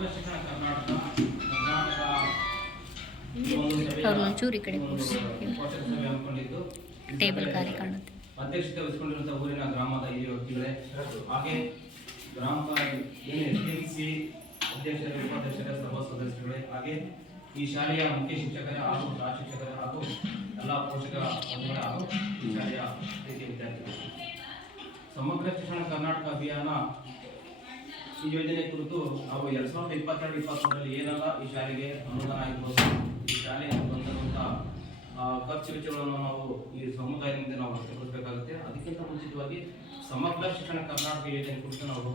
ಸಮಗ್ರ ಶಿಕ್ಷಣ ಕರ್ನಾಟಕ ಅವ್ರು ಒಂಚೂರು ಈ ಕಡೆ ಪೋಷಕ ಸಭೆ ಹಮ್ಮಿಕೊಂಡಿದ್ದು ಟೇಬಲ್ ಖಾಲಿ ಕಾಣುತ್ತೆ. ಅಧ್ಯಕ್ಷತೆ ವಹಿಸಿಕೊಂಡಿರುವಂತಹ ಊರಿನ ಗ್ರಾಮದ ಹಿರಿಯ ವ್ಯಕ್ತಿಗಳೇ, ಹಾಗೆ ಗ್ರಾಮ ಎಸ್ಡಿಸಿ ಅಧ್ಯಕ್ಷರೇ, ಉಪಾಧ್ಯಕ್ಷರೇ, ಸಭಾ ಸದಸ್ಯರುಗಳೇ, ಹಾಗೆ ಈ ಶಾಲೆಯ ಮುಖ್ಯ ಶಿಕ್ಷಕರೇ ಹಾಗೂ ಸಹ ಶಿಕ್ಷಕರೇ ಹಾಗೂ ಎಲ್ಲ ಪೋಷಕ ಹಾಗೂ ಈ ಶಾಲೆಯ ಪ್ರೀತಿಯ ವಿದ್ಯಾರ್ಥಿಗಳು, ಸಮಗ್ರ ಶಿಕ್ಷಣ ಕರ್ನಾಟಕ ಅಭಿಯಾನ ಈ ಯೋಜನೆ ಕುರಿತು ನಾವು 2022-23ರಲ್ಲಿ ಏನೆಲ್ಲ ಈ ಶಾಲೆಗೆ ಅನುದಾನ ಆಗಿರ್ಬೋದು, ಈ ಶಾಲೆಗೆ ಬಂದಂತಹ ಖರ್ಚು ವೆಚ್ಚಗಳನ್ನು ನಾವು ಈ ಸಮುದಾಯದಿಂದ ನಾವು ವ್ಯಕ್ತಪಡಿಸಬೇಕಾಗುತ್ತೆ. ಅದಕ್ಕಿಂತ ಮುಂಚಿತವಾಗಿ ಸಮಗ್ರ ಶಿಕ್ಷಣ ಕರ್ನಾಟಕ ಯೋಜನೆ ಕುರಿತು ನಾವು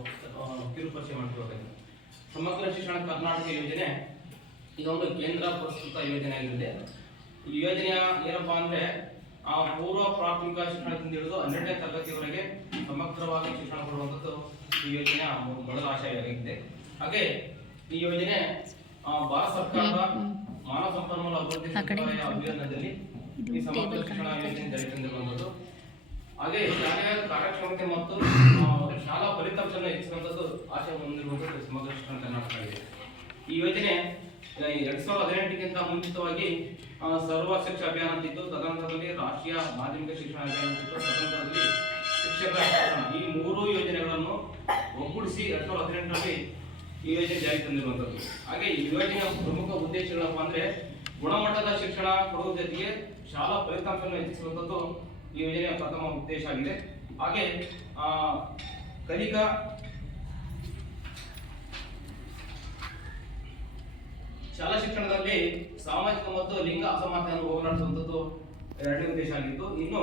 ಕಿರುಪರಿಚಯ ಮಾಡ್ಕೋಬೇಕಾಗಿದೆ. ಸಮಗ್ರ ಶಿಕ್ಷಣ ಕರ್ನಾಟಕ ಯೋಜನೆ ಇದೊಂದು ಕೇಂದ್ರ ಪುರಸ್ಕೃತ ಯೋಜನೆ ಆಗಿದೆ. ಈ ಯೋಜನೆಯ ಏನಪ್ಪಾ ಅಂದ್ರೆ ಪೂರ್ವ ಪ್ರಾಥಮಿಕ ಶಿಕ್ಷಣದಿಂದ ಹಿಡಿದು 12ನೇ ತರಗತಿಯವರೆಗೆ ಸಮಗ್ರವಾಗಿ ಶಿಕ್ಷಣ ಕೊಡುವಂಥದ್ದು ಈ ಯೋಜನೆಯ ಮೊದಲ ಆಶಯವಾಗಿದೆ. ಹಾಗೆ ಈ ಯೋಜನೆ ಭಾರತ ಸರ್ಕಾರದ ಮಾನವ ಸಂಪನ್ಮೂಲ ಅಭಿವೃದ್ಧಿ ಸಚಿವಾಲಯ ಅಭಿಯಾನದಲ್ಲಿ ಈ ಸಮಗ್ರ ಶಿಕ್ಷಣ ಯೋಜನೆ ಜಾರಿಗೆ ತಂದಿರುವಂಥದ್ದು. ಹಾಗೆ ಶಾಲೆಯ ಕಾರ್ಯಕ್ಷಮತೆ ಮತ್ತು ಶಾಲಾ ಫಲಿತಾಂಶವನ್ನು ಹೆಚ್ಚಿಸುವಂಥದ್ದು ಆಶಯ ಹೊಂದಿರುವಂಥದ್ದು ಸಮಗ್ರ ಶಿಕ್ಷಣ ಕರ್ನಾಟಕ ಇದೆ. ಈ ಯೋಜನೆ 2018ಗಿಂತ ಮುಂಚಿತವಾಗಿ ಸರ್ವ ಶಿಕ್ಷಾ ಅಭಿಯಾನ ಅಂತಿತ್ತು. ತದನಂತರದಲ್ಲಿ ರಾಷ್ಟ್ರೀಯ ಮಾಧ್ಯಮಿಕ ಶಿಕ್ಷಣ ಅಭಿಯಾನ ಅಂತಿತ್ತು. ತದನಂತರದಲ್ಲಿ ಶಿಕ್ಷಕರ ಶಿಕ್ಷಣ, ಈ ಮೂರು ಯೋಜನೆಗಳನ್ನು ಒಗ್ಗೂಡಿಸಿ 2018ರಲ್ಲಿ ಈ ಯೋಜನೆ ಜಾರಿಗೆ ತಂದಿರುವಂಥದ್ದು. ಹಾಗೆ ಈ ಯೋಜನೆಯ ಪ್ರಮುಖ ಉದ್ದೇಶಗಳಪ್ಪ ಅಂದ್ರೆ ಗುಣಮಟ್ಟದ ಶಿಕ್ಷಣ ಕೊಡುವ ಜೊತೆಗೆ ಶಾಲಾ ಫಲಿತಾಂಶವನ್ನು ಹೆಚ್ಚಿಸುವಂಥದ್ದು ಈ ಯೋಜನೆಯ ಪ್ರಥಮ ಉದ್ದೇಶ ಆಗಿದೆ. ಹಾಗೆ ಕಲಿಕಾ ಶಾಲಾ ಶಿಕ್ಷಣದಲ್ಲಿ ಸಾಮಾಜಿಕ ಮತ್ತು ಲಿಂಗ ಅಸಮಾನತೆಯನ್ನು ಹೋಗಲಾಡಿಸುವಂಥದ್ದು ಎರಡನೇ ಉದ್ದೇಶ ಆಗಿತ್ತು. ಇನ್ನು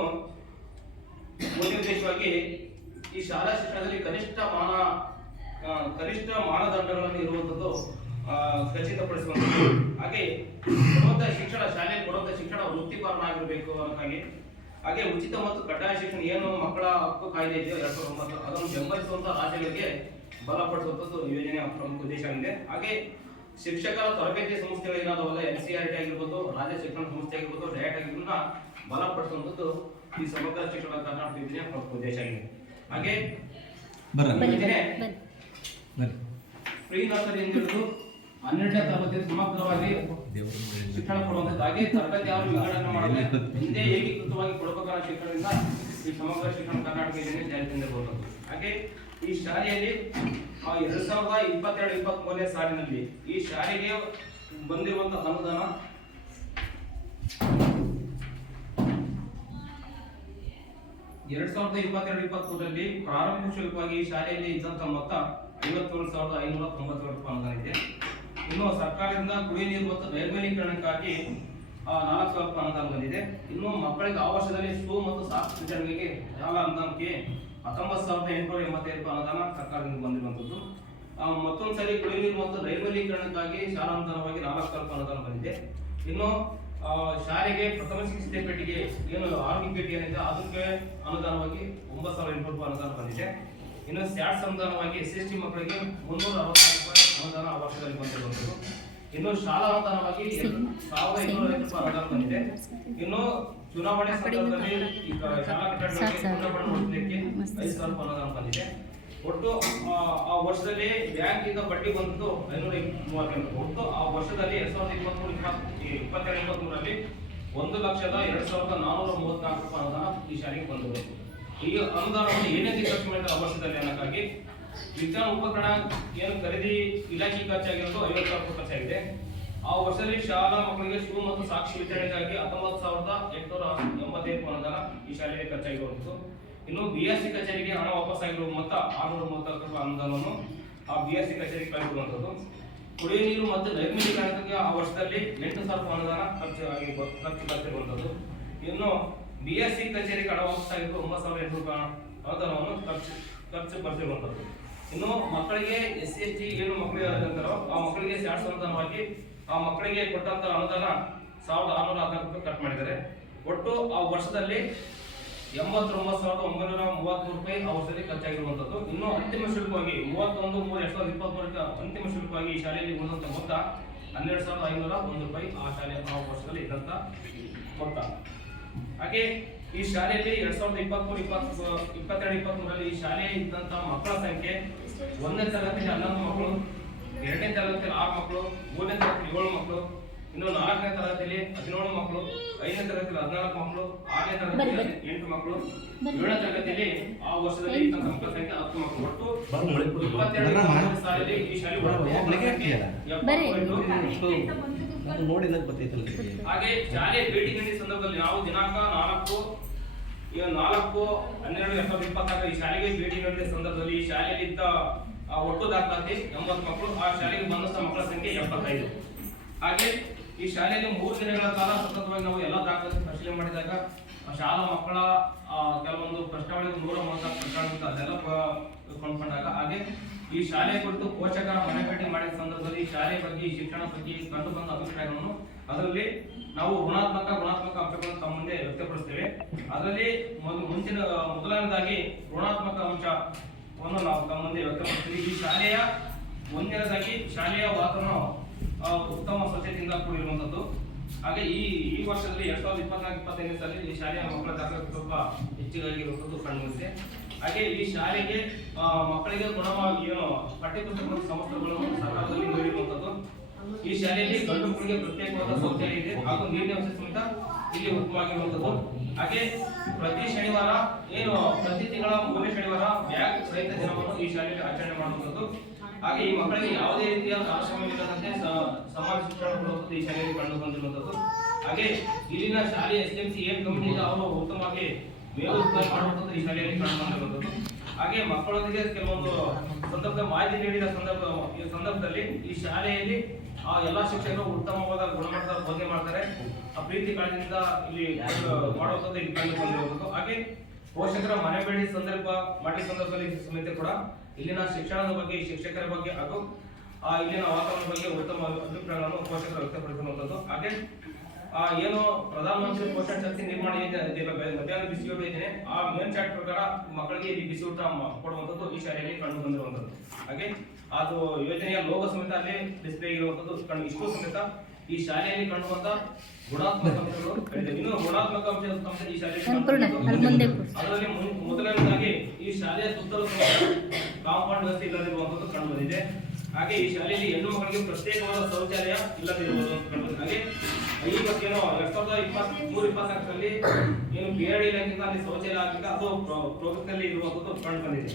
ಮೂರನೇ ಉದ್ದೇಶವಾಗಿ ಈ ಶಾಲಾ ಶಿಕ್ಷಣದಲ್ಲಿ ಕನಿಷ್ಠ ಮಾನದಂಡಗಳನ್ನು ಇರುವಂಥದ್ದು ಖಚಿತಪಡಿಸುವಂಥದ್ದು. ಹಾಗೆ ಕೊಡುವಂತಹ ಶಿಕ್ಷಣ, ಶಾಲೆಯಲ್ಲಿ ಕೊಡುವಂತಹ ಶಿಕ್ಷಣ ವೃತ್ತಿಪರನಾಗಿರಬೇಕು ಅನ್ನೋಕ್ಕಾಗಿ, ಹಾಗೆ ಉಚಿತ ಮತ್ತು ಕಡ್ಡಾಯ ಶಿಕ್ಷಣ ಏನು ಮಕ್ಕಳ ಹಕ್ಕು ಕಾಯ್ದೆ ಇದೆಯೋ 2009 ಅದನ್ನು ಬೆಂಬಲಿಸುವಂತಹ ರಾಜ್ಯಗಳಿಗೆ ಬಲಪಡಿಸುವಂಥದ್ದು ಯೋಜನೆಯ ಪ್ರಮುಖ ಉದ್ದೇಶ ಆಗಿದೆ. ಹಾಗೆ ಶಿಕ್ಷಕರ ತರಬೇತಿ ಸಂಸ್ಥೆಗಳು ಏನಾದವಲ್ಲ, NCERT ಆಗಿರ್ಬೋದು, ರಾಜ್ಯ ಶಿಕ್ಷಣ ಸಂಸ್ಥೆ ಆಗಿರ್ಬೋದು, ಡಯಟ್ ಆಗಿರ್ಬೋದು, ಬಲಪಡಿಸುವಂಥದ್ದು ಈ ಸಮಗ್ರ ಶಿಕ್ಷಣ ಕರ್ನಾಟಕ ಯೋಜನೆಯ ಪ್ರಮುಖ ಉದ್ದೇಶ ಆಗಿದೆ. ಹಾಗೆ ಯೋಜನೆ ಪ್ರೀ ನರ್ಸರಿಯಿಂದ ಹಿಡಿದು 12ನೇ ತರಗತಿ ಸಮಗ್ರವಾಗಿ ಶಿಕ್ಷಣ ಕೊಡುವಂಥದ್ದು. ಹಾಗೆ ತರಗತಿ ಅವರು ವಿಂಗಡಣೆ ಮಾಡದೆ ಹಿಂದೆ ಏಕೀಕೃತವಾಗಿ ಕೊಡಬೇಕಾದ ಶಿಕ್ಷಣದಿಂದ ಈ ಸಮಗ್ರ ಶಿಕ್ಷಣ ಕರ್ನಾಟಕ ಯೋಜನೆ ಜಾರಿ ತಂದಿರಬಹುದು. ಹಾಗೆ ಈ ಶಾಲೆಯಲ್ಲಿ 2022-23ನೇ ಸಾಲಿನಲ್ಲಿ ಈ ಶಾಲೆಗೆ ಬಂದಿರುವಂತಹ ಅನುದಾನ 2022-23ರಲ್ಲಿ ಪ್ರಾರಂಭಿಕ ಶುಲ್ಕವಾಗಿ ಈ ಶಾಲೆಯಲ್ಲಿ ಇದ್ದಂತಹ ಮೊತ್ತ 51,590 ರೂಪಾಯಿ ಅನುದಾನ ಇದೆ. ಇನ್ನು ಸರ್ಕಾರದಿಂದ ಕುಡಿಯುವ ನೀರು ಮತ್ತು ನೈರ್ಮಲೀಕರಣಕ್ಕಾಗಿ 4,000 ರೂಪಾಯಿ ಅನುದಾನ ಬಂದಿದೆ. ಇನ್ನು ಮಕ್ಕಳಿಗೆ ಆ ವರ್ಷದಲ್ಲಿ ಶೂ ಮತ್ತು ಸಾಕ್ಸ್ ವಿತರಣೆಗೆ ಶಾಲಾ ಅನುದಾನಕ್ಕೆ 19,885 ರೂಪಾಯಿ ಅನುದಾನ ಸರ್ಕಾರದಿಂದ ಬಂದಿರುವಂಥದ್ದು. ಮತ್ತೊಂದು ಸರಿ ಕುಡಿಯುವ ನೀರು ಮತ್ತು ನೈರ್ಮಲೀಕರಣಕ್ಕಾಗಿ ಶಾಲಾ ಅನುದಾನವಾಗಿ 4,000 ರೂಪಾಯಿ ಅನುದಾನ ಬಂದಿದೆ. ಇನ್ನು ಶಾಲೆಗೆ ಪ್ರಥಮ ಚಿಕಿತ್ಸೆ ಪೆಟ್ಟಿಗೆ ಏನು ಆರೋಗ್ಯ ಪೇಟೆ ಏನಿದೆ ಅದಕ್ಕೆ ಅನುದಾನವಾಗಿ 9,800 ರೂಪಾಯಿ ಅನುದಾನ ಬಂದಿದೆ. ಇನ್ನು ಸ್ಯಾಟ್ಸ್ ಅನುದಾನವಾಗಿ SC ಮಕ್ಕಳಿಗೆ 360 ರೂಪಾಯಿ ಅನುದಾನ ಆ ವರ್ಷದಲ್ಲಿ ಬಂದಿರುವಂಥದ್ದು. ಇನ್ನು ಶಾಲಾ ಅನುದಾನವಾಗಿ 1,550 ರೂಪಾಯಿ ಅನುದಾನ ಬಂದಿದೆ. ಇನ್ನು ಚುನಾವಣೆ ಸಂದರ್ಭದಲ್ಲಿ ಈಗ ಶಾಲಾ ಕಟ್ಟಡಗಳಿಗೆ ಪುನರ್ಬಳಕೆ ಮಾಡಿಸಲಿಕ್ಕೆ 5,000 ರೂಪಾಯಿ ಅನುದಾನ ಬಂದಿದೆ. ಒಟ್ಟು ಆ ವರ್ಷದಲ್ಲಿ ಬ್ಯಾಂಕ್ ಇಂದ ಬಡ್ಡಿ ಬಂದು 538. ಒಟ್ಟು ಆ ವರ್ಷದಲ್ಲಿ 2023-24ರಲ್ಲಿ 1,02,434 ರೂಪಾಯಿ ಅನುದಾನ ಈ ಶಾಲೆಗೆ ಬಂದಿದೆ. ಈ ಅನುದಾನವನ್ನು ಏನೇನು ಖರ್ಚು ಮಾಡಿದ್ದಾರೆ ಆ ವರ್ಷದಲ್ಲಿ ಅನ್ನೋಕ್ಕಾಗಿ ವಿಜ್ಞಾನ ಉಪಕರಣ ಏನು ಖರೀದಿ ಇಲಾಖೆ ಖರ್ಚಾಗಿರೋದು 50,000 ರೂಪಾಯಿ ಖರ್ಚಾಗಿದೆ. ಆ ವರ್ಷದಲ್ಲಿ ಶಾಲಾ ಮಕ್ಕಳಿಗೆ ಶೂ ಮತ್ತು ಸಾಕ್ಷಿ ವಿತರಣೆಗಾಗಿ 19,885 ಅನುದಾನ ಈ ಶಾಲೆಗೆ ಖರ್ಚಾಗಿರುವಂಥದ್ದು. ಇನ್ನು BRC ಕಚೇರಿಗೆ ಹಣ ವಾಪಸ್ಸಾಗಿರುವ ಮೊತ್ತ 630 ರೂಪಾಯಿ ಅನುದಾನವನ್ನು ಆ BRC ಕಚೇರಿಗೆ ಕಳಿಸಿರುವಂಥದ್ದು. ಕುಡಿಯುವ ನೀರು ಮತ್ತು ನೈರ್ಮಲೀಕರಣಕ್ಕೆ ಆ ವರ್ಷದಲ್ಲಿ 8,000 ರೂಪಾಯಿ ಅನುದಾನ ಖರ್ಚು ಬರ್ತಿರುವಂಥದ್ದು. ಇನ್ನು BRC ಕಚೇರಿಗೆ ಹಣ ವಾಪಸ್ಸಾಗಿರುವ 9,800 ರೂಪಾಯಿ ಅನುದಾನವನ್ನು ಖರ್ಚು ಬರ್ತಿರುವಂಥದ್ದು. ಇನ್ನು ಮಕ್ಕಳಿಗೆ SC ST ಏನು ಮಕ್ಕಳಿಗೆ ಅಂತಾರೋ ಆ ಮಕ್ಕಳಿಗೆ ಸ್ಯಾಟ್ಸ್ ಅನುದಾನವಾಗಿ ಆ ಮಕ್ಕಳಿಗೆ ಕೊಟ್ಟಂತ ಅನುದಾನ 1,614 ರೂಪಾಯಿ ಕಟ್ ಮಾಡಿದ್ದಾರೆ. ಒಟ್ಟು ಆ ವರ್ಷದಲ್ಲಿ 89,933 ರೂಪಾಯಿ ಆ ವರ್ಷದಲ್ಲಿ ಖರ್ಚಾಗಿರುವಂಥದ್ದು. ಇನ್ನು ಅಂತಿಮ ಶುಲ್ಕವಾಗಿ 31/3/2023ಕ್ಕೆ ಅಂತಿಮ ಶುಲ್ಕವಾಗಿ ಈ ಶಾಲೆಯಲ್ಲಿ ಉಳಿದಂತ ಮೊತ್ತ 12,501 ರೂಪಾಯಿ ಆ ಶಾಲೆ ಆ ವರ್ಷದಲ್ಲಿ ಇದ್ದಂತ ಮೊತ್ತ. ಹಾಗೆ ಈ ಶಾಲೆಯಲ್ಲಿ 2022-23ರಲ್ಲಿ ಈ ಶಾಲೆಯಲ್ಲಿ ಇದ್ದಂತ ಮಕ್ಕಳ ಸಂಖ್ಯೆ 1ನೇ ತರಗತಿ 11 ಮಕ್ಕಳು, 2ನೇ ತರಗತಿಯಲ್ಲಿ 6 ಮಕ್ಕಳು, 3ನೇ ತರಗತಿಯಲ್ಲಿ 7 ಮಕ್ಕಳು, ಇನ್ನು 4ನೇ ತರಗತಿಯಲ್ಲಿ 17 ಮಕ್ಕಳು, 5ನೇ ತರಗತಿಯಲ್ಲಿ 14 ಮಕ್ಕಳು, 6ನೇ ತರಗತಿಯಲ್ಲಿ 8 ಮಕ್ಕಳು, 7ನೇ ತರಗತಿಯಲ್ಲಿ ಆ ವರ್ಷದಲ್ಲಿ ಇದ್ದಂತ ಮಕ್ಕಳ ಸಂಖ್ಯೆ 10 ಮಕ್ಕಳು. ಒಟ್ಟು 22 ಸಾಲಿನಲ್ಲಿ ಈ ಶಾಲೆ ಹಾಗೆ ಶಾಲೆ ಭೇಟಿ ನೀಡಿದ ಸಂದರ್ಭದಲ್ಲಿ ನಾವು ದಿನಾಂಕ 4/12/2024 ಈ ಶಾಲೆಗೆ ಭೇಟಿ ನೀಡಿದ ಸಂದರ್ಭದಲ್ಲಿ ಈ ಶಾಲೆಯಲ್ಲಿ ಇದ್ದ ಒಟ್ಟು ದಾಖಲಾತಿ 80 ಮಕ್ಕಳು, ಆ ಶಾಲೆಗೆ ಬಂದಂತ ಮಕ್ಕಳ ಸಂಖ್ಯೆ 75. ಹಾಗೆ ಈ ಶಾಲೆಯಲ್ಲಿ 3 ದಿನಗಳ ಕಾಲ ಸತತವಾಗಿ ನಾವು ಎಲ್ಲ ದಾಖಲಾತಿ ಪರಿಶೀಲನೆ ಮಾಡಿದಾಗ ಶಾಲಾ ಮಕ್ಕಳ ಕೆಲವೊಂದು ಪ್ರಶ್ನಾವಳಿಗಳು 134 ಪ್ರಶ್ನೆಗಳು ಅದೆಲ್ಲ ಕೊಂಡ್ಕೊಂಡಾಗ ಹಾಗೆ ಈ ಶಾಲೆ ಕುರಿತು ಪೋಷಕರ ಮನೆ ಭೇಟಿ ಮಾಡಿದ ಸಂದರ್ಭದಲ್ಲಿ ಈ ಶಾಲೆ ಬಗ್ಗೆ ಶಿಕ್ಷಣ ಬಗ್ಗೆ ಕಂಡು ಬಂದ ಅಭಿಪ್ರಾಯಗಳನ್ನು ಅದರಲ್ಲಿ ನಾವು ಗುಣಾತ್ಮಕ ಅಂಶಗಳನ್ನು ತಮ್ಮ ಮುಂದೆ ವ್ಯಕ್ತಪಡಿಸ್ತೇವೆ. ಅದರಲ್ಲಿ ಮೊದಲನೇದಾಗಿ ಋಣಾತ್ಮಕ ಅಂಶವನ್ನು ನಾವು ತಮ್ಮ ಮುಂದೆ ವ್ಯಕ್ತಪಡಿಸ್ತೀವಿ. ಈ ಶಾಲೆಯ ಒಂದನೇದಾಗಿ ಶಾಲೆಯ ವಾತಾವರಣ ಉತ್ತಮ ಸ್ವಚ್ಛತೆಯಿಂದ ಕೂಡಿರುವಂತದ್ದು. ಹಾಗೆ ಈ ವರ್ಷದಲ್ಲಿ 2024-25ನೇ ಸಾಲಿನಲ್ಲಿ ಈ ಶಾಲೆಯ ಮಕ್ಕಳ ದಾಖಲಾತಿ ಸ್ವಲ್ಪ ಹೆಚ್ಚಿಗಾಗಿರುವಂತದ್ದು ಕಂಡುಬಂದಿದೆ. ಹಾಗೆ ಈ ಶಾಲೆಗೆ ಮಕ್ಕಳಿಗೆ ಗುಣವಾಗಿ ಪಠ್ಯಪುಸ್ತಕಗಳ ಸಮಸ್ಯೆಗಳನ್ನು ಸರ್ಕಾರದಲ್ಲಿ ನೀಡಿರುವಂತದ್ದು. ಈ ಶಾಲೆಯಲ್ಲಿ ಗಂಡು ಮಕ್ಕಳಿಗೆ ಪ್ರತ್ಯೇಕವಾದ ಶೌಚಾಲಯ ಇದೆ ಹಾಗೂ ನೀರಿನ ವ್ಯವಸ್ಥೆ ಸಮೇತ ಇಲ್ಲಿ ಉತ್ತಮವಾಗಿರುವಂತದ್ದು. ಹಾಗೆ ಪ್ರತಿ ತಿಂಗಳ 3ನೇ ಶನಿವಾರ ಬ್ಯಾಗ್ ರಹಿತ ದಿನವನ್ನು ಈ ಶಾಲೆಯಲ್ಲಿ ಆಚರಣೆ ಮಾಡುವಂತದ್ದು. ಹಾಗೆ ಈ ಮಕ್ಕಳಿಗೆ ಯಾವುದೇ ರೀತಿಯ ಆಶ್ರಮವಿಲ್ಲದಂತೆ ಸಮಾಜ ಶಿಕ್ಷಣ ಕೊಡುವಂಥದ್ದು ಈ ಶಾಲೆಯಲ್ಲಿ ಕಂಡು ಬಂದಿರುವಂತದ್ದು. ಹಾಗೆ ಇಲ್ಲಿನ ಶಾಲೆಯ SMC ಏನ್ ಕಮಿಟಿ ಇದೆ ಅವರು ಉತ್ತಮವಾಗಿ ಮೇಲುಸ್ತುವಾರಿ ಮಾಡುವಂಥದ್ದು ಈ ಶಾಲೆಯಲ್ಲಿ ಕಂಡು ಬಂದಿರುವಂತದ್ದು. ಹಾಗೆ ಮಕ್ಕಳೊಂದಿಗೆ ಕೆಲವೊಂದು ಸಂದರ್ಭದ ಮಾಹಿತಿ ನೀಡಿದ ಸಂದರ್ಭದಲ್ಲಿ ಈ ಶಾಲೆಯಲ್ಲಿ ಎಲ್ಲಾ ಶಿಕ್ಷಕರು ಉತ್ತಮವಾದ ಗುಣಮಟ್ಟದ ಬೋಧನೆ ಮಾಡ್ತಾರೆ. ಪ್ರೀತಿ ಕಾಳಜಿಯಿಂದ ಇಲ್ಲಿ ಮಾಡುವಂಥದ್ದು ಇಲ್ಲಿ ಕಂಡು ಬಂದಿರುವಂಥದ್ದು. ಹಾಗೆ ಪೋಷಕರ ಮನೆ ಭೇಟಿ ಮಾಡಿದ ಸಂದರ್ಭದಲ್ಲಿ ಸಮೇತ ಕೂಡ ಇಲ್ಲಿನ ಶಿಕ್ಷಣದ ಬಗ್ಗೆ, ಶಿಕ್ಷಕರ ಬಗ್ಗೆ ಹಾಗೂ ಇಲ್ಲಿನ ವಾತಾವರಣದ ಬಗ್ಗೆ ಉತ್ತಮ ಅಭಿಪ್ರಾಯಗಳನ್ನು ಪೋಷಕರು ವ್ಯಕ್ತಪಡಿಸಿರುವಂತದ್ದು. ಹಾಗೆ ಏನು ಪ್ರಧಾನಮಂತ್ರಿ ಪೋಷಣ ಶಕ್ತಿ ನಿರ್ಮಾಣ ಯೋಜನೆ ಮಧ್ಯಾಹ್ನ ಬಿಸಿ ಊಟ ಯೋಜನೆ ಆ ಮೇನ್ ಚಾರ್ಟ್ ಪ್ರಕಾರ ಮಕ್ಕಳಿಗೆ ಇಲ್ಲಿ ಬಿಸಿ ಊಟ ಕೊಡುವಂತದ್ದು ಈ ಶಾಲೆಯಲ್ಲಿ ಕಂಡು ಬಂದಿರುವಂತದ್ದು. ಹಾಗೆ ಅದು ಯೋಜನೆಯ ಲೋಗೋ ಸಮೇತ ಅಲ್ಲಿ ಡಿಸ್ಪ್ಲೇ ಇರುವಂತದ್ದು ಇಷ್ಟು ಸಮೇತ ಈ ಶಾಲೆಯಲ್ಲಿ ಕಂಡು ಬಂದ ಗುಣಾತ್ಮಕ ಅಂಶಗಳು ಇದೆ. ಇನ್ನು ಗುಣಾತ್ಮಕ ಅಂಶ ಈ ಶಾಲೆಯಲ್ಲಿ ಅದರಲ್ಲಿ ಮೊದಲನೇದಾಗಿ ಈ ಶಾಲೆಯ ಸುತ್ತಲೂ ಕಾಂಪೌಂಡ್ ವ್ಯವಸ್ಥೆ ಇಲ್ಲದಿರುವಂತದ್ದು ಕಂಡು ಬಂದಿದೆ. ಹಾಗೆ ಈ ಶಾಲೆಯಲ್ಲಿ ಹೆಣ್ಣು ಮಕ್ಕಳಿಗೆ ಪ್ರತ್ಯೇಕವಾದ ಶೌಚಾಲಯ ಇಲ್ಲದಿರುವುದು ಕಂಡು ಬಂದಿದೆ. ಹಾಗೆ ಈ ಬಗ್ಗೆ 2023-24ರಲ್ಲಿ ಏನು PRD ಇಲಾಖೆಯಿಂದ ಅಲ್ಲಿ ಶೌಚಾಲಯ ಆಗಿಲ್ಲ, ಅದು ಪ್ರೋಗ್ರೆಸ್ನಲ್ಲಿ ಇರುವಂತದ್ದು ಕಂಡು ಬಂದಿದೆ.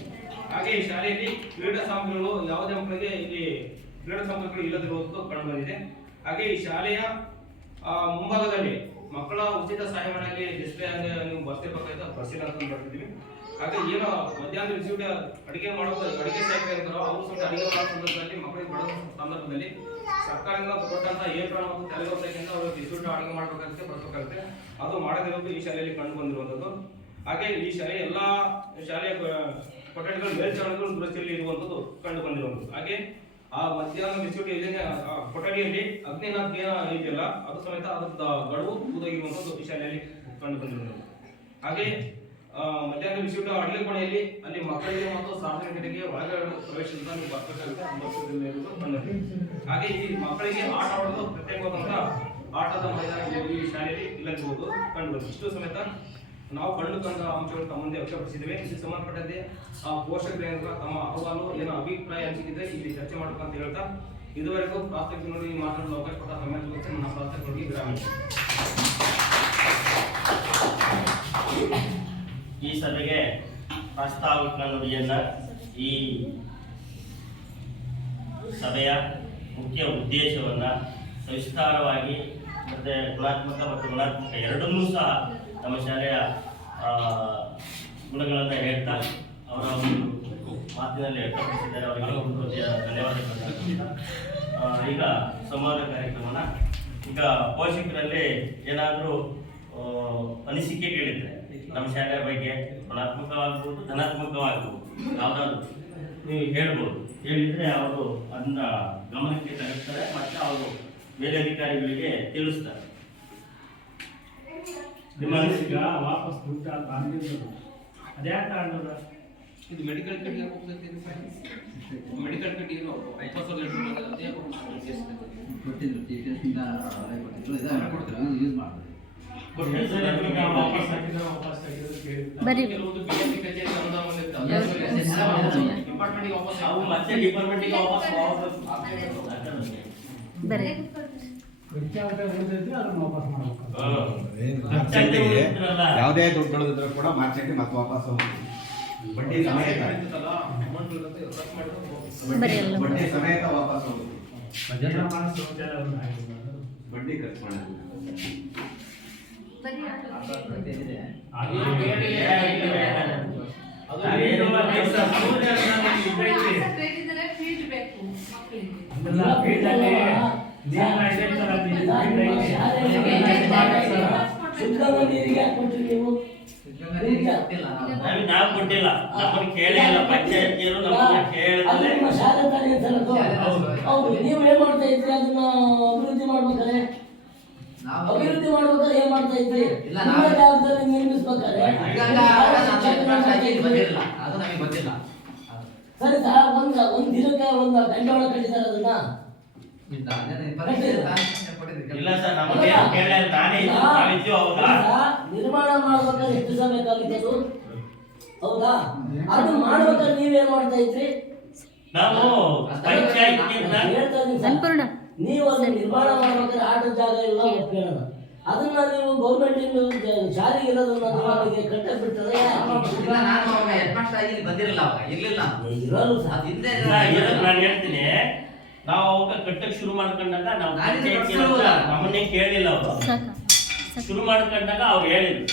ಹಾಗೆ ಈ ಶಾಲೆಯಲ್ಲಿ ಕ್ರೀಡಾ ಸಾಮಗ್ರಿಗಳು ಯಾವುದೇ ಮಕ್ಕಳಿಗೆ ಇಲ್ಲಿ ಕ್ರೀಡಾ ಸಾಮಗ್ರಿಗಳು ಇಲ್ಲದಿರುವುದು ಕಂಡು ಬಂದಿದೆ. ಹಾಗೆ ಈ ಶಾಲೆಯ ಮುಂಭಾಗದಲ್ಲಿ ಮಕ್ಕಳ ಉಚಿತ ಸಹಾಯವಾಣಿಯಲ್ಲಿ ಡಿಸ್ಪ್ಲೇ ನೀವು ಬರ್ತಿರ್ಬೇಕಾಯ್ತು ಬರ್ಸಿಲ್ಲ ಅಂತ ಬರ್ತಿದ್ವಿ. ಹಾಗೆ ಏನು ಮಧ್ಯಾಹ್ನ ಬಿಸಿ ಅಡಿಗೆ ಸಹಾಯಕ ಇರ್ತಾರೋ ಅವರು ಸ್ವಲ್ಪ ಅಡಿಗೆ ಮಾಡೋ ಸಂದರ್ಭದಲ್ಲಿ ಮಕ್ಕಳಿಗೆ ಬರೋ ಸಂದರ್ಭದಲ್ಲಿ ಸರ್ಕಾರದಿಂದ ಕೊಟ್ಟಂತ ಏಪ್ರಿಲ್ ಮತ್ತು ತೆಲಂಗಾಣದಿಂದ ಅವರು ಬಿಸಿ ಅಡಿಗೆ ಮಾಡಬೇಕಾಗುತ್ತೆ ಬರ್ಬೇಕಾಗುತ್ತೆ. ಅದು ಮಾಡದಿರೋದು ಈ ಶಾಲೆಯಲ್ಲಿ ಕಂಡು ಬಂದಿರುವಂತದ್ದು. ಹಾಗೆ ಈ ಶಾಲೆಯ ಎಲ್ಲಾ ಶಾಲೆಯ ಕೊಠಡಿಗಳು ಮೇಲ್ಚಾವಣಿಗಳು ದುರಸ್ತಿಯಲ್ಲಿ ಇರುವಂತದ್ದು ಕಂಡು ಬಂದಿರುವಂತದ್ದು. ಹಾಗೆ ಆ ಮಧ್ಯಾಹ್ನ ಬಿಸಿ ಯೋಜನೆ ಕೊಠಡಿಯಲ್ಲಿ ಅಗ್ನಿನಾಥ್ ಇದೆಯಲ್ಲ ಅದು ಸಮೇತ ಅದರ ಗಡುವು ಮುಗಿದೋಗಿರುವಂತದ್ದು ಈ ಶಾಲೆಯಲ್ಲಿ ಕಂಡು ಬಂದಿರುವಂತದ್ದು. ಹಾಗೆ ಮಧ್ಯಾಹ್ನ ಬಿಸಿ ಊಟ ಅಡುಗೆ ಕೋಣೆಯಲ್ಲಿ ಅಲ್ಲಿ ಮಕ್ಕಳಿಗೆ ಮತ್ತು ಸಾರ್ವಜನಿಕರಿಗೆ ಒಳಗಡೆ ಪ್ರವೇಶದಿಂದ ಹಾಗೆ ಈ ಮಕ್ಕಳಿಗೆ ಆಟ ಆಡೋದು ಪ್ರತ್ಯೇಕವಾದಂತಹ ಆಟದ ಮೈದಾನ ಈ ಶಾಲೆಯಲ್ಲಿ ಇಲ್ಲದಿರುವುದು ಕಂಡು ಬಂದಿದೆ. ಇಷ್ಟು ಸಮೇತ ನಾವು ಕಂಡುಕೊಂಡ ಅಂಶಗಳು ತಮ್ಮ ಮುಂದೆ ವ್ಯಕ್ತಪಡಿಸಿದ್ದೇವೆ. ಇದಕ್ಕೆ ಸಂಬಂಧಪಟ್ಟಂತೆ ಪೋಷಕರು ತಮ್ಮ ಅಹವಾಲು ಏನೋ ಅಭಿಪ್ರಾಯ ಹಂಚಿದ್ರೆ ಇಲ್ಲಿ ಚರ್ಚೆ ಮಾಡಬೇಕಂತ ಹೇಳ್ತಾ ಇದುವರೆಗೂ ಪ್ರಾಥಮಿಕ ಮಾತನಾಡಲು ಅವಕಾಶ ಕೊಟ್ಟ ಸಮಯ ನನ್ನ ಪ್ರಾಥಮಿಕ ವಿರಾಮ. ಈ ಸಭೆಗೆ ಪ್ರಸ್ತಾವಿಕ ನುಡಿಯನ್ನ ಈ ಸಭೆಯ ಮುಖ್ಯ ಉದ್ದೇಶವನ್ನ ಸವಿಸ್ತಾರವಾಗಿ ಮತ್ತೆ ಗುಣಾತ್ಮಕ ಎರಡನ್ನೂ ಸಹ ನಮ್ಮ ಶಾಲೆಯ ಗುಣಗಳನ್ನು ಹೇಳ್ತಾ ಅವರ ಒಂದು ಮಾತಿನಲ್ಲಿ ವ್ಯಕ್ತಪಡಿಸಿದ್ದಾರೆ. ಅವರಿಗೆ ಧನ್ಯವಾದಗಳು. ಈಗ ಸಂವಾದ ಕಾರ್ಯಕ್ರಮನ ಈಗ ಪೋಷಕರಲ್ಲಿ ಏನಾದರೂ ಅನಿಸಿಕೆಗಳಿದ್ರೆ ನಮ್ಮ ಶಾಲೆಯ ಬಗ್ಗೆ ಋಣಾತ್ಮಕವಾಗ್ಬೋದು ಧನಾತ್ಮಕವಾಗ್ಬೋದು ಯಾವುದಾದ್ರು ನೀವು ಹೇಳ್ಬೋದು. ಹೇಳಿದರೆ ಅವರು ಅದನ್ನ ಗಮನಕ್ಕೆ ತರುತ್ತಾರೆ ಮತ್ತು ಅವರು ಮೇಲಧಿಕಾರಿಗಳಿಗೆ ತಿಳಿಸ್ತಾರೆ. ನಿಮ್ಮ ಅನಿಸಿಕೆ ವಾಪಸ್ ದುಡ್ಡು ಅದೇ ಕಾರಣದ ಇದು ಮೆಡಿಕಲ್ ಕಟ್ಟಿಗೆ ಮೆಡಿಕಲ್ ಕಟ್ಟಿಗೆ ಕೊಟ್ಟಿದ್ರು ಟೀಚರ್ಸಿಂದ ಕೊಡ್ತಾರೆ ಯೂಸ್ ಮಾಡ್ತಾರೆ. ಮತ್ತೆ ಡಿಪಾರ್ಟ್ಮೆಂಟ್ಗೆ ವಾಪಸ್ ಬರ್ರಿ ಖರ್ಚಾಗುತ್ತೆ ಉಳಿದೈತಿ ಅದನ್ನ ವಾಪಸ್ ಮಾಡ್ಬೇಕು. ಯಾವುದೇ ದುಡ್ಡುಗಳಿದ್ರು ಕೂಡ ಮಾರ್ಚೆಂಟ್ಗೆ ಮತ್ತೆ ವಾಪಸ್ ಬಡ್ಡಿ ಸಮೇತ ಬರೀ ಎಲ್ಲ ಬಡ್ಡಿ ಸಮೇತ ವಾಪಸ್ ಹೋಗುತ್ತೆ. ಭಜನಾ ಮಾನಸ ಶೌಚಾಲಯ ಒಂದು ಹಾಕಿದ್ರು. ಬಡ್ಡಿ ಖರ್ಚು ಮಾಡೋದು ಅದೆಲ್ಲ ಫೀಲ್ಡಲ್ಲಿ ನೀರಿನ ಇದೆಯಲ್ಲ, ಶುದ್ಧವಾದ ನೀರಿಗೆ ಯಾಕೆ ಕೊಟ್ರಿ ನೀವು? ನಾವು ಕೊಟ್ಟಿಲ್ಲ, ನಮ್ಮನ್ನು ಕೇಳೇ ಇಲ್ಲ. ಪಂಚಾಯತಿಯರು ನಮ್ಮನ್ನು ಅದು ಕೇಳಿದ್ರೆ ನಿಮ್ಮ ಶಾಲೆ ತಾನೇ ಸರ್ ಅದು? ಹೌದು. ನೀವು ಏನ್ ಮಾಡ್ತಾ ಇದ್ರಿ? ಅದನ್ನ ಅಭಿವೃದ್ಧಿ ಮಾಡ್ಬೇಕಾರೆ ಅಭಿವೃದ್ಧಿ ಮಾಡ್ಬೇಕಾದ್ರೆ ಏನ್ ಮಾಡ್ತಾ ಇದ್ರಿ? ಇಲ್ಲ, ನಿಮ್ಮ ಜಾಗದಲ್ಲಿ ನಿರ್ಮಿಸ್ಬೇಕಾದ್ರೆ ಅದು ನಮಗೆ ಗೊತ್ತಿಲ್ಲ. ಸರಿ ಸರ್, ಒಂದ್ ದಿನಕ್ಕೆ ಒಂದು ಗಂಟೆ ಒಳಗೆ ಕಟ್ಟಿದ್ದಾರೆ ಅದನ್ನ. ಇಲ್ಲ ಸರ್, ನಮ್ಮನ್ನು ಏನು ಕೇಳೇ ಇಲ್ಲ. ನಾನೇ ಇದನ್ನು ಮಾಡಿದ್ದು ಹೌದಾ? ನಿರ್ಮಾಣ ಮಾಡ್ಬೇಕಾದ್ರೆ ಎಷ್ಟು ದಿವಸ ಬೇಕಾಗಿತ್ತು? ಹೌದಾ? ಅದನ್ನ ಮಾಡ್ಬೇಕಾದ್ರೆ ನೀವೇನ್ ಮಾಡ್ತಾ ಇದ್ರಿ? ನಾವು ಪಂಚಾಯತ್ಗಿಂತ ಹೇಳ್ತಾ ಇದ್ದೀನಿ ಸರ್. ಸಂಪೂರ್ಣ ನೀವು ಅದನ್ನ ನಿರ್ಮಾಣ ಮಾಡ್ಬೇಕಾದ್ರೆ ಆಟದ ಜಾಗ ಎಲ್ಲ ಒಪ್ಕೊಳ್ಳೋಣ. ಅದನ್ನ ನೀವು ಗೌರ್ಮೆಂಟ್ ಶಾಲೆಗೆ ಇರೋದನ್ನ ನೀವು ಅಲ್ಲಿಗೆ ಕಟ್ಟಕ್ ಬಿಡ್ತದೆ. ನಾನು ಹೆಡ್ ಮಾಸ್ಟರ್ ಆಗಿ ಇಲ್ಲಿ ಬಂದಿರಲಿಲ್ಲ, ಅವಾಗ ಇರ್ಲಿಲ್ಲ. ಇರೋರು ಸಹ ಹಿಂದೆ ನಾನು ಹೇಳ್ತೀನಿ, ನಾವು ಅವಾಗ ಕಟ್ಟಕ್ಕೆ ಶುರು ಮಾಡ್ಕೊಂಡಾಗ ನಾವು ನಾನಿಲ್ಲಿ ಪಂಚಾಯತಿ ಬರ್ಸೋಲ್ಲ. ನಮ್ಮನ್ನೇ ಕೇಳಿಲ್ಲ ಅವರು. ಸಾಕ ಶುರು ಮಾಡ್ಕೊಂಡಾಗ ಅವ್ರು ಹೇಳಿದ್ರು